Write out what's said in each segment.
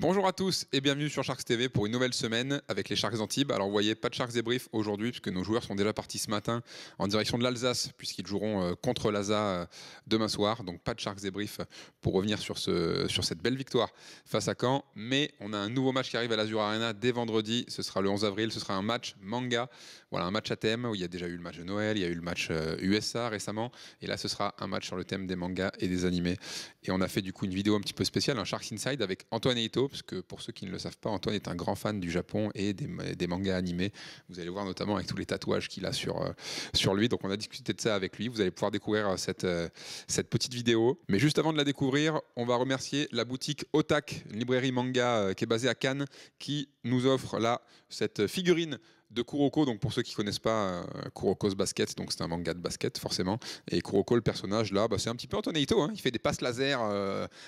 Bonjour à tous et bienvenue sur Sharks TV pour une nouvelle semaine avec les Sharks Antibes. Alors vous voyez, pas de Sharks débrief aujourd'hui puisque nos joueurs sont déjà partis ce matin en direction de l'Alsace puisqu'ils joueront contre l'ASA demain soir. Donc pas de Sharks débrief pour revenir sur cette belle victoire face à Caen. Mais on a un nouveau match qui arrive à l'Azur Arena dès vendredi. Ce sera le 11 avril, ce sera un match manga. Voilà, un match à thème où il y a déjà eu le match de Noël, il y a eu le match USA récemment. Et là ce sera un match sur le thème des mangas et des animés. Et on a fait du coup une vidéo un petit peu spéciale, un Sharks Inside avec Antoine Eito, parce que pour ceux qui ne le savent pas, Antoine est un grand fan du Japon et des mangas animés. Vous allez voir notamment avec tous les tatouages qu'il a sur lui. Donc on a discuté de ça avec lui. Vous allez pouvoir découvrir cette petite vidéo. Mais juste avant de la découvrir, on va remercier la boutique Otak, une librairie manga qui est basée à Cannes, qui nous offre là cette figurine de Kuroko. Donc pour ceux qui connaissent pas Kuroko's Basket, donc c'est un manga de basket forcément, et Kuroko, le personnage là, c'est un petit peu Antoine Eito, hein. Il fait des passes laser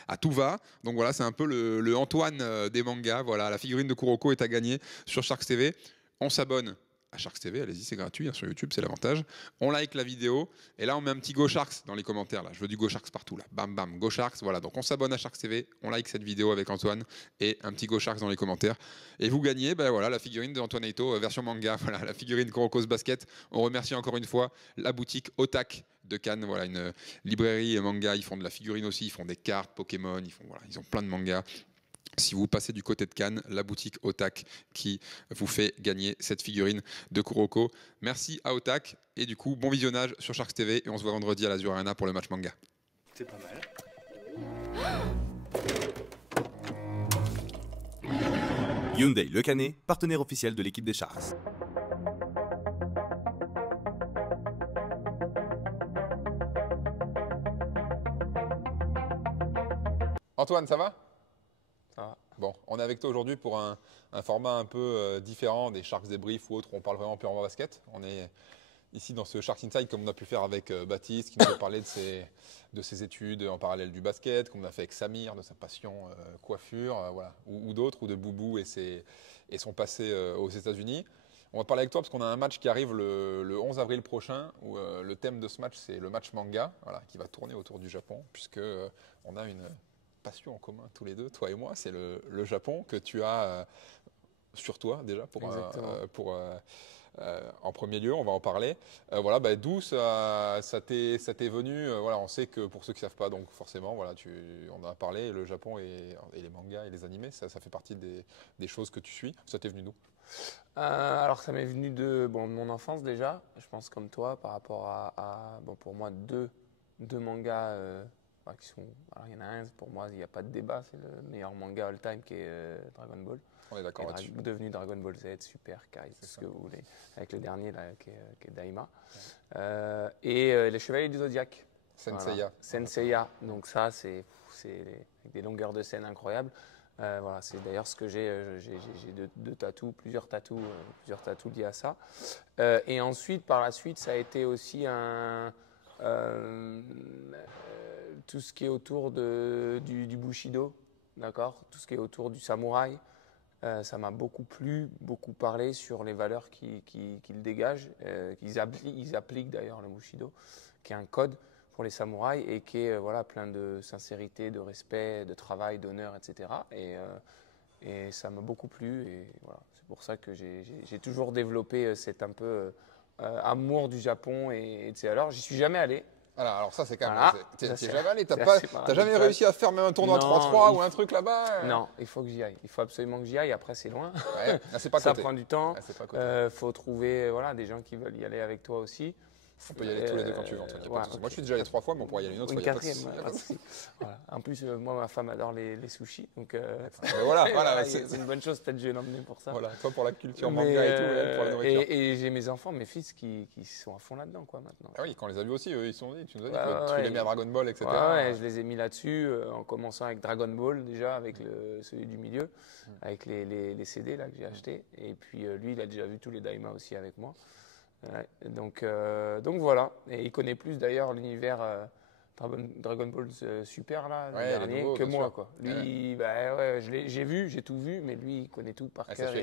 à tout va, donc voilà, c'est un peu le Antoine des mangas. Voilà, la figurine de Kuroko est à gagner sur Sharks TV. On s'abonne à Sharks TV, allez-y, c'est gratuit, hein, sur YouTube, c'est l'avantage. On like la vidéo, et là on met un petit Go Sharks dans les commentaires, là. Je veux du Go Sharks partout, là. Bam bam, Go Sharks, voilà. Donc on s'abonne à Sharks TV, on like cette vidéo avec Antoine, et un petit Go Sharks dans les commentaires. Et vous gagnez, voilà, la figurine d'Antoine Eito, version manga, voilà, la figurine Kuroko's Basket. On remercie encore une fois la boutique Otak de Cannes, voilà, une librairie manga. Ils font de la figurine aussi, ils font des cartes Pokémon, ils ont plein de mangas. Si vous passez du côté de Cannes, la boutique Otak qui vous fait gagner cette figurine de Kuroko. Merci à Otak et du coup, bon visionnage sur Sharks TV et on se voit vendredi à l'Azur Arena pour le match manga. C'est pas mal. Hyundai Le Canet, partenaire officiel de l'équipe des Sharks. Antoine, ça va ? Ça va. Bon, on est avec toi aujourd'hui pour un format un peu différent des Sharks Débrief ou autres où on parle vraiment purement basket. On est ici dans ce Sharks Inside comme on a pu faire avec Baptiste qui nous a parlé de ses études en parallèle du basket, comme on a fait avec Samir de sa passion coiffure, voilà, ou d'autres, ou de Boubou et son passé aux États-Unis. On va parler avec toi parce qu'on a un match qui arrive le 11 avril prochain où le thème de ce match c'est le match manga, voilà, qui va tourner autour du Japon puisque on a une passion en commun tous les deux, toi et moi, c'est le Japon que tu as sur toi déjà en premier lieu, on va en parler. Voilà, d'où ça t'est venu. Voilà, on sait que pour ceux qui ne savent pas, donc forcément, voilà, on en a parlé, le Japon et les mangas et les animés, ça fait partie des choses que tu suis. Ça t'est venu d'où ? Alors ça m'est venu de mon enfance déjà, je pense comme toi, par rapport à pour moi deux mangas qui sont. Alors il y en a un, pour moi il n'y a pas de débat, c'est le meilleur manga all time qui est Dragon Ball. On est d'accord là-dessus. Devenu Dragon Ball Z, Super, Kai, c'est ce que vous voulez, avec le dernier là, qui est Daima. Ouais. Et les Chevaliers du Zodiaque. Senseiya. Voilà. Senseiya, donc ça c'est avec des longueurs de scène incroyables. Voilà, c'est d'ailleurs ce que j'ai deux tatous, plusieurs tatous liés à ça. Et ensuite, par la suite, ça a été aussi tout ce qui est autour du Bushido, d'accord, tout ce qui est autour du samouraï. Ça m'a beaucoup plu, beaucoup parlé sur les valeurs qu'ils dégagent, qu'ils appliquent d'ailleurs le Bushido, qui est un code pour les samouraïs et qui est plein de sincérité, de respect, de travail, d'honneur, etc. Et ça m'a beaucoup plu et voilà, c'est pour ça que j'ai toujours développé cet un peu amour du Japon et alors j'y suis jamais allé. Alors ça c'est quand même. Voilà. T'es jamais allé, t'as C'est jamais réussi à faire même un tournoi 3-3 ou un truc là-bas Non, il faut que j'y aille. Il faut absolument que j'y aille. Après c'est loin. Ouais, c'est pas ça côté. prend du temps. Il faut trouver des gens qui veulent y aller avec toi aussi. On peut y aller tous les deux quand tu veux, Antoine. Moi, je suis déjà allé 3 fois, mais on pourra y aller une autre fois. Une quatrième. Voilà. En plus, moi, ma femme adore les sushis. Donc, voilà, c'est une bonne chose. Peut-être que je vais l'emmener pour ça. Voilà, toi pour la culture manga et tout, elle pour la nourriture. Et j'ai mes enfants, mes fils qui sont à fond là-dedans, quoi, maintenant. Ah oui, quand on les a vus aussi, eux, ils sont dit, tu nous as dit que tu les mets à Dragon Ball, etc. Ouais, je les ai mis là-dessus, en commençant avec Dragon Ball, déjà, avec celui du milieu, avec les CD là, que j'ai achetés. Et puis, lui, il a déjà vu tous les Daima aussi avec moi. Ouais, donc voilà, et il connaît plus d'ailleurs l'univers Dragon Ball Super là, le dernier, que moi sûr. Quoi. Lui, j'ai tout vu, mais lui il connaît tout par cœur,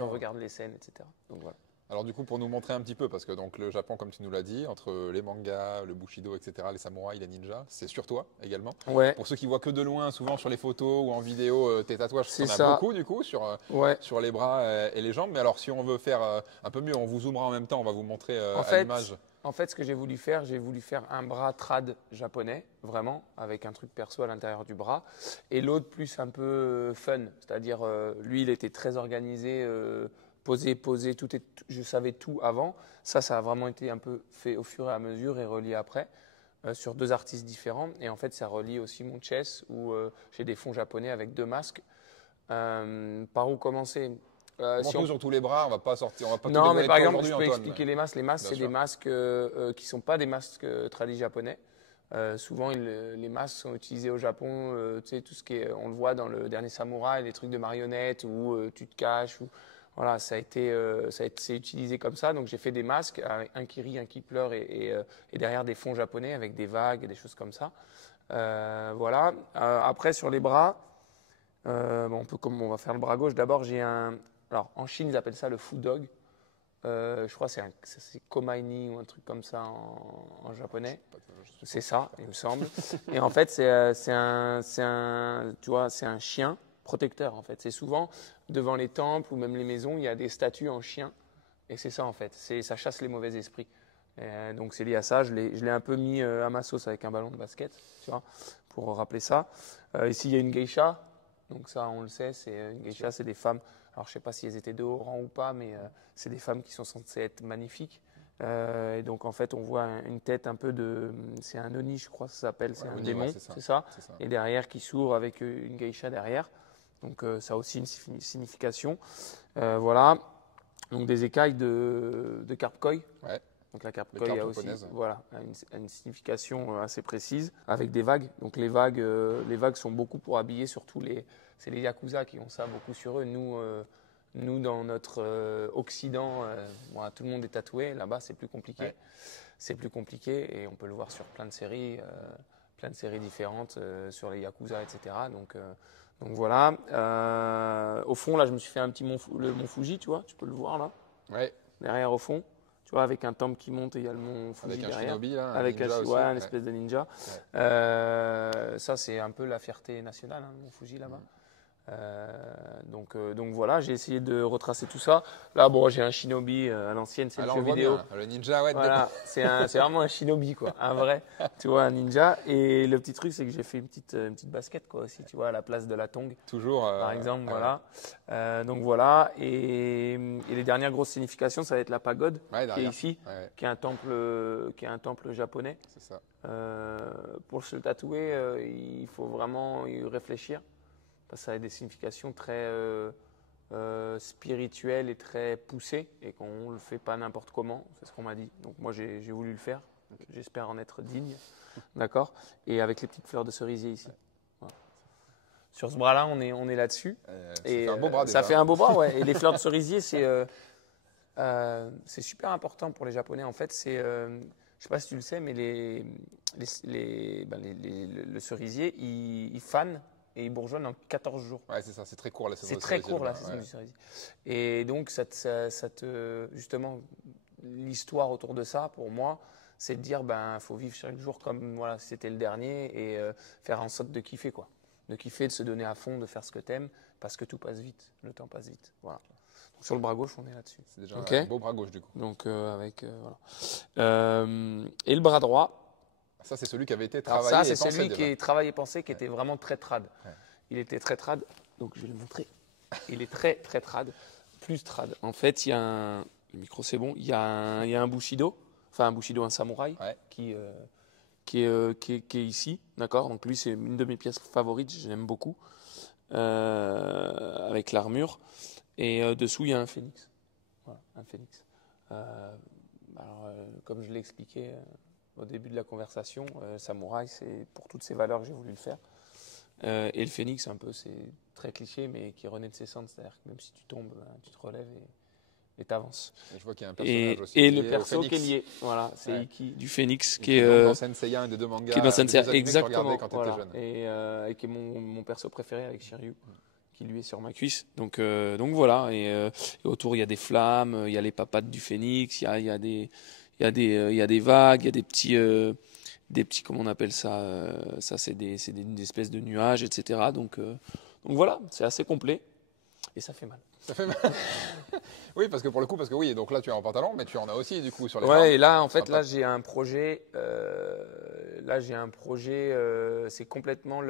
on regarde les scènes, etc. Donc voilà. Alors du coup, pour nous montrer un petit peu, parce que donc le Japon, comme tu nous l'as dit, entre les mangas, le bushido, etc., les samouraïs, les ninjas, c'est sur toi également. Ouais, Pour ceux qui voient que de loin, souvent sur les photos ou en vidéo, tes tatouages, c'est on a ça. beaucoup du coup Ouais. sur les bras et les jambes. Mais alors si on veut faire un peu mieux, on vous zoomera en même temps, on va vous montrer En à fait, l'image. En fait, ce que j'ai voulu faire un bras trad japonais, vraiment, avec un truc perso à l'intérieur du bras, et l'autre plus un peu fun, c'est-à-dire lui, il était très organisé, posé, je savais tout avant. Ça a vraiment été un peu fait au fur et à mesure et relié après sur deux artistes différents. Et en fait, ça relie aussi mon chess où j'ai des fonds japonais avec deux masques. Par où commencer Montre-nous sur tous les bras, on va pas sortir, on va pas tout Non, dévoiler mais par toi exemple, je aujourd'hui, peux Antoine. expliquer les masques. Les masques, Bien c'est sûr. des masques qui ne sont pas des masques tradis japonais. Souvent, les masques sont utilisés au Japon. Tu sais, tout ce qui est, on le voit dans le dernier Samouraï, les trucs de marionnettes où tu te caches. Voilà, c'est utilisé comme ça. Donc, j'ai fait des masques, avec un qui rit, un qui pleure et derrière des fonds japonais avec des vagues et des choses comme ça. Voilà. Après, sur les bras, on va faire le bras gauche. D'abord, j'ai un. Alors, en Chine, ils appellent ça le Fu Dog. Je crois que c'est Komaini ou un truc comme ça en japonais. C'est ça, il me semble. Et en fait, c'est un chien protecteur. En fait, c'est souvent devant les temples ou même les maisons, il y a des statues en chien. Et c'est ça en fait. Ça chasse les mauvais esprits. Donc c'est lié à ça. Je l'ai un peu mis à ma sauce avec un ballon de basket, tu vois, pour rappeler ça. Ici, il y a une geisha. Donc ça, on le sait, c'est une geisha, c'est des femmes. Alors, je ne sais pas si elles étaient de haut rang ou pas, mais c'est des femmes qui sont censées être magnifiques. Et donc, en fait, on voit une tête un peu de. C'est un oni, je crois, ça s'appelle. C'est un Oni, démon, ouais, c'est ça. C'est ça. Et derrière, qui s'ouvre avec une geisha derrière. Donc, ça a aussi une signification. Voilà. Donc, des écailles de carpe koi. Ouais. Donc, la carpe Les koi carpes a aussi japonaises. voilà, une signification assez précise, avec des vagues. Donc, les vagues sont beaucoup pour habiller, surtout c'est les yakuza qui ont ça beaucoup sur eux. Nous dans notre Occident, voilà, tout le monde est tatoué. Là-bas, c'est plus compliqué. Ouais. C'est plus compliqué et on peut le voir sur plein de séries différentes sur les yakuza, etc. Donc voilà. Au fond, là, je me suis fait un petit le mont Fuji, tu vois. Tu peux le voir là, Ouais. derrière au fond. Tu vois, avec un temple qui monte et il y a le mont Fuji Avec un derrière. shinobi, là, Avec ninja aussi. un espèce de ninja. Ouais. Ça, c'est un peu la fierté nationale, hein, le mont Fuji là-bas. Donc voilà, j'ai essayé de retracer tout ça. Là, bon, j'ai un shinobi à l'ancienne, c'est le Alors, jeu on voit vidéo. bien, le ninja, ouais. Voilà, c'est vraiment un shinobi, quoi, un vrai, tu vois, un ninja. Et le petit truc, c'est que j'ai fait une petite basket, quoi, aussi, tu vois, à la place de la tongue, Toujours. par exemple, ouais. voilà. Donc voilà, et les dernières grosses significations, ça va être la pagode, Ouais, qui est derrière. ici, Ouais, qui est un temple japonais. c'est ça. Pour se le tatouer, il faut vraiment y réfléchir. Parce que ça a des significations très spirituelles et très poussées et qu'on ne le fait pas n'importe comment, c'est ce qu'on m'a dit. Donc moi j'ai voulu le faire, j'espère en être digne, d'accord. Et avec les petites fleurs de cerisier ici. Voilà. Sur ce bras-là, on est là-dessus. Ça fait un beau bras déjà. Ça fait un beau bras, ouais. Et les fleurs de cerisier, c'est super important pour les Japonais. En fait, je ne sais pas si tu le sais, mais le cerisier, il fane. Et il bourgeonne en 14 jours. Ouais, c'est ça, c'est très court la saison C'est du très cerisier, court la là-bas, saison ouais. du cerisier. Et donc, justement, l'histoire autour de ça, pour moi, c'est de dire, faut vivre chaque jour comme voilà, si c'était le dernier et faire en sorte de kiffer, quoi. De kiffer, de se donner à fond, de faire ce que t'aimes, parce que tout passe vite, le temps passe vite. Voilà. Donc, sur le bras gauche, on est là-dessus. C'est déjà Okay. un beau bras gauche du coup. Donc, voilà. Et le bras droit. Ça, c'est celui qui avait été Alors travaillé. ça, c'est celui qui déjà. est travaillé et pensé, qui était vraiment très trad. Ouais. Il était très trad, donc je vais le montrer. Il est très, très trad, plus trad. En fait, le micro c'est bon, il y a un bushido, un samouraï, Ouais. qui est ici, d'accord. Donc lui, c'est une de mes pièces favorites, je l'aime beaucoup, avec l'armure. Et dessous, il y a un phénix. Voilà, un phénix. Comme je l'ai expliqué au début de la conversation, samouraï, c'est pour toutes ces valeurs que j'ai voulu le faire. Et le phénix, c'est très cliché, mais qui renaît de ses cendres, c'est-à-dire que même si tu tombes, tu te relèves et t'avances. Et je vois qu'il y a un personnage aussi. Et qui le est perso au qui est Phénix. lié, voilà, c'est Ouais. Iki du phénix, Et qui est dans Sensei, un des deux mangas, qui est dans Sensei, des deux animés que tu exactement, regardais quand tu étais voilà, jeune. et qui est mon perso préféré avec Shiryu, qui lui est sur ma cuisse. Donc voilà. Et autour, il y a des flammes, il y a les papates du phénix, il y a des vagues, il y a des petits, comment on appelle ça, ça c'est des espèces de nuages, etc. Donc voilà, c'est assez complet et ça fait mal. Ça fait mal. Oui, parce que pour le coup, oui, donc là tu es en pantalon, mais tu en as aussi du coup sur les Ouais, jambes. et là, en fait, Sympa. là, j'ai un projet. C'est complètement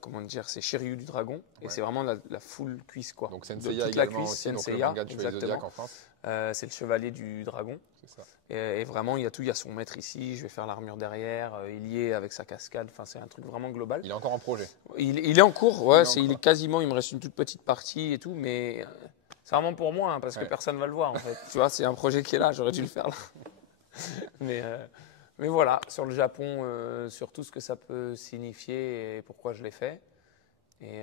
comment dire, c'est Shiryu du Dragon, et Ouais. c'est vraiment la full cuisse, quoi. Donc De Senseiya toute la également cuisse, aussi, donc le Senseiya, manga de Chevalier Zodiac exactement. en France. C'est le chevalier du dragon. C'est ça. Et vraiment, il y a tout. Il y a son maître ici. Je vais faire l'armure derrière. Il y est avec sa cascade. Enfin, c'est un truc vraiment global. Il est encore en projet. Il est en cours. Ouais, Il est en cours. Il me reste une toute petite partie et tout, mais c'est vraiment pour moi, hein, parce que Ouais. personne va le voir en fait. Tu vois, c'est un projet qui est là. J'aurais dû le faire là. mais, mais voilà, sur le Japon, sur tout ce que ça peut signifier et pourquoi je l'ai fait. Et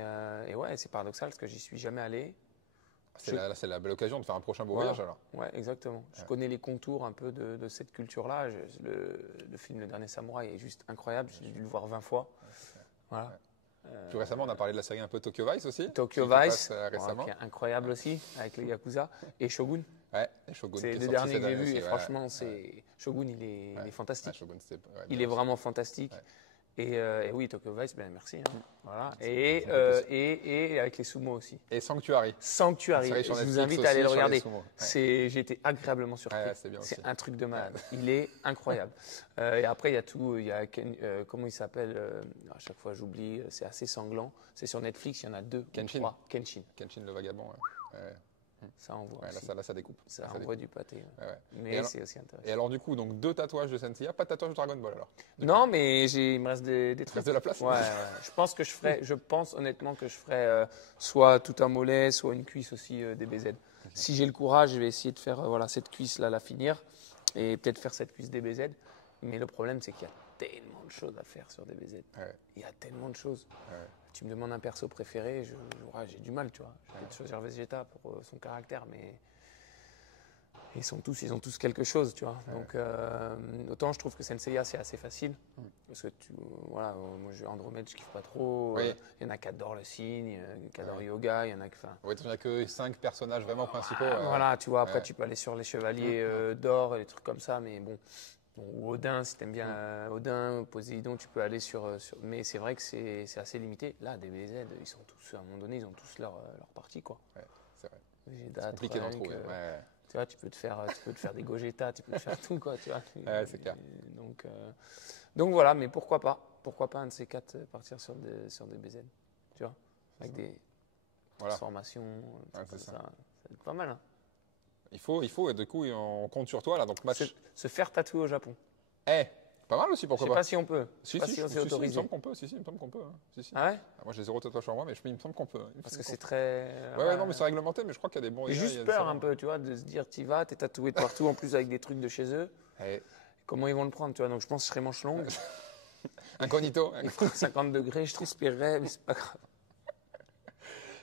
ouais, c'est paradoxal parce que j'y suis jamais allé. C'est la belle occasion de faire un prochain beau Voilà. voyage alors. Ouais, exactement. Je connais les contours un peu de cette culture-là. Le film Le Dernier Samouraï est juste incroyable. J'ai dû le voir 20 fois. Voilà. Ouais. Plus récemment, on a parlé de la série un peu Tokyo Vice aussi. Tokyo qui passe, Vice, récemment. qui est incroyable aussi, avec les Yakuza. Et Shogun. Ouais, et Shogun. C'est qui est les sorti derniers cette que j'ai année vus. aussi, Et ouais. franchement, Ouais. Shogun, il est Ouais, fantastique. Shogun, c'était Il bien est vraiment fantastique. Ouais. Et oui, Tokyo Vice, ben merci. Hein. Voilà. C'est Et avec les sumo aussi. Et Sanctuary. Sanctuary, Une série je sur vous Netflix invite à aller le aussi sur les regarder. sumo. Ouais. J'ai été agréablement surpris. Ouais, c'est bien aussi. C'est un truc de malade. Il est incroyable. Et après, il y a tout. Il y a comment il s'appelle à chaque fois, j'oublie. C'est assez sanglant. C'est sur Netflix. Il y en a 2. Kenshin. 3. Kenshin. Kenshin le vagabond. Ouais. Ça envoie. Ouais, aussi. là, ça découpe. Ça Ça envoie découpe. du pâté. Ouais, ouais. Mais alors- c'est aussi intéressant. Et alors du coup, donc 2 tatouages de Senseiya, pas de tatouage de Dragon Ball alors. Non, mais il me reste des Il trucs. reste de la place. Ouais. Je pense honnêtement que je ferai soit tout un mollet, soit une cuisse aussi DBZ. Si j'ai le courage, je vais essayer de faire voilà, cette cuisse-là, la finir, et peut-être faire cette cuisse DBZ. Mais le problème, c'est qu'il y a tellement de choses à faire sur DBZ. Ouais. Il y a tellement de choses. Ouais. Tu me demandes un perso préféré, j'ai du mal, tu vois. Je vais peut-être choisir Vegeta pour son caractère, mais ils ont tous quelque chose, tu vois. Ouais. Donc, autant je trouve que Senseiya, c'est assez facile. Parce que, voilà, moi, Andromède, je kiffe pas trop. Oui. Il y en a qui adorent le signe, qui adorent Ouais. Yoga, il y en a qui. Ouais, il n'y a que 5 personnages vraiment principaux. Voilà, tu vois, après, ouais. tu peux aller sur les chevaliers d'or et les trucs comme ça, mais bon. Ou Odin, si tu aimes bien Odin, Poséidon, tu peux aller sur. Mais c'est vrai que c'est assez limité. Là, DBZ, ils sont tous, à un moment donné, ils ont tous leur partie, quoi. Ouais, c'est vrai. Vegeta, C'est compliqué d'en Trunks, trouver. Ouais. tu vois, tu peux te faire des Gogeta, tu peux te faire tout, quoi, tu vois. Ouais, c'est clair. Donc voilà, mais pourquoi pas un de ces 4 partir sur des BZ, tu vois, avec des Voilà. transformations, Ouais, comme c'est ça va être pas mal. Hein. Il faut, et du coup, on compte sur toi là. Donc match. Se faire tatouer au Japon. Eh, pas mal aussi, Je pourquoi sais pas. pas si on peut. Je sais pas si il c'est me autorisé. semble qu'on peut. Si, il me semble qu'on peut. Hein. Si. Ah ouais? Ah, moi, j'ai 0 tatouage sur moi, mais il me semble qu'on peut. Parce que c'est très. Ouais, non, mais c'est réglementé, mais je crois qu'il y a des bons. J'ai il y a juste des peur salons. un peu, tu vois, de se dire, t'y vas, t'es tatoué de partout, en plus avec des trucs de chez eux. Eh, Comment ils vont le prendre, tu vois? Donc je pense que je serai manche longue. Incognito. Il fera 50 degrés, je transpirerai, mais c'est pas grave.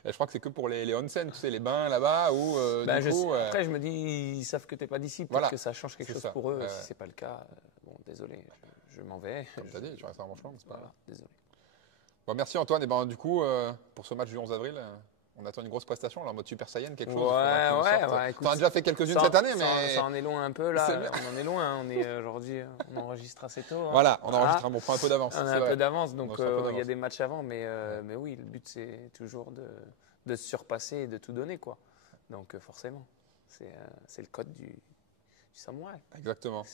Et je crois que c'est que pour les onsen, tu sais, les bains là-bas, où Ben, du coup. Après, je me dis, ils savent que t'es pas d'ici, peut-être Voilà. que ça change quelque C'est chose ça. pour eux. Ouais, Si ouais. c'est pas le cas, bon, désolé, je m'en vais. Comme tu as dit, tu restes en manche longue, c'est pas grave. Voilà, désolé. Bon, merci Antoine. Et ben du coup, pour ce match du 11 avril, on attend une grosse prestation là, en mode Super Saiyan, quelque chose. Écoute, T'en as déjà fait quelques-unes ça- cette année, ça- mais. Ça en est loin un peu, C'est là. bien. On en est loin. On est aujourd'hui, on enregistre assez tôt. hein. Voilà, on enregistre, on prend un peu d'avance. On a c'est un vrai. peu d'avance, On donc a un peu il y a d'avance. des matchs avant, mais oui, le but c'est toujours de se surpasser et de tout donner, quoi. Donc forcément, c'est le code du samouraï. Exactement,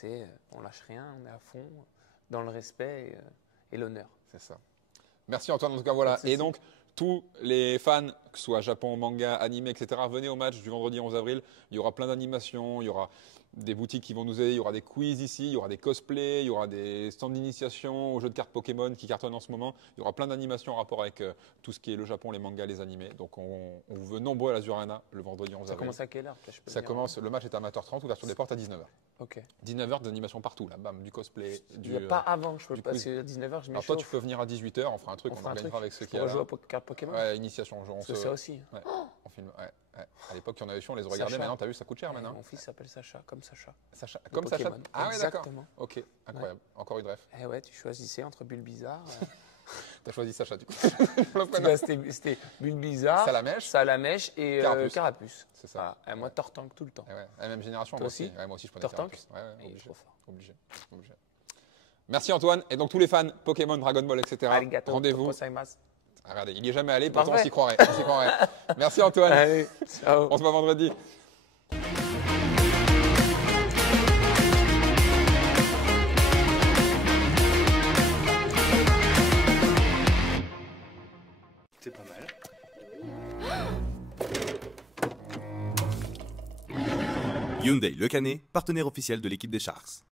On lâche rien, on est à fond dans le respect et l'honneur. c'est ça. Merci Antoine, en tout cas, voilà. Pas de souci. Et donc, tous les fans, que ce soit Japon, manga, animé, etc., venez au match du vendredi 11 avril. Il y aura plein d'animations, il y aura des boutiques qui vont nous aider, il y aura des quiz ici, il y aura des cosplays, il y aura des stands d'initiation aux jeux de cartes Pokémon qui cartonnent en ce moment. Il y aura plein d'animations en rapport avec tout ce qui est le Japon, les mangas, les animés. Donc, on vous veut nombreux à la Arena le vendredi 11 Ça avril. commence à quelle heure? Je peux Ça dire commence, le match est à 20h30, ouverture des portes à 19h. Ok. 19h d'animation partout, là, bam, du cosplay, Il n'y a pas avant, je peux du pas, quiz. c'est à 19h, je Alors toi, m'échauffe. tu peux venir à 18h, on fera un truc, On on fera un organisera truc avec ceux qui pour sont jouer là. aux cartes Pokémon. Ouais, initiation, on Parce que ça aussi. ouais, on filme, ouais. À l'époque, il y en avait su, on les regardait, Sacha. maintenant, t'as vu, ça coûte cher Ouais, maintenant. Mon fils s'appelle Sacha, comme Sacha. Sacha, de comme Sacha. Pokémon. Ah ouais, d'accord. Exactement. Ok, incroyable. Encore une ref. Eh ouais, tu choisissais entre Bulbizarre. T'as choisi Sacha, du coup. Pour le prénom. Bah, c'était Bulbizarre, Salamèche et Carapuce. C'est ça. Voilà. Et moi, Tortank tout le temps. Eh ouais, la même génération, Toi moi aussi Ouais, moi aussi, je prenais Tortank Carapuce. Ouais, Il est obligé. trop fort. Obligé. Merci Antoine. Et donc tous les fans Pokémon, Dragon Ball, etc. Arigato Rendez-vous. gozaimasu. Regardez, il n'y est jamais allé, C'est pourtant on parfait. s'y croirait. On s'y croirait. Merci Antoine. Allez, ciao. On se voit vendredi. C'est pas mal. Hyundai Le Canet, partenaire officiel de l'équipe des Sharks.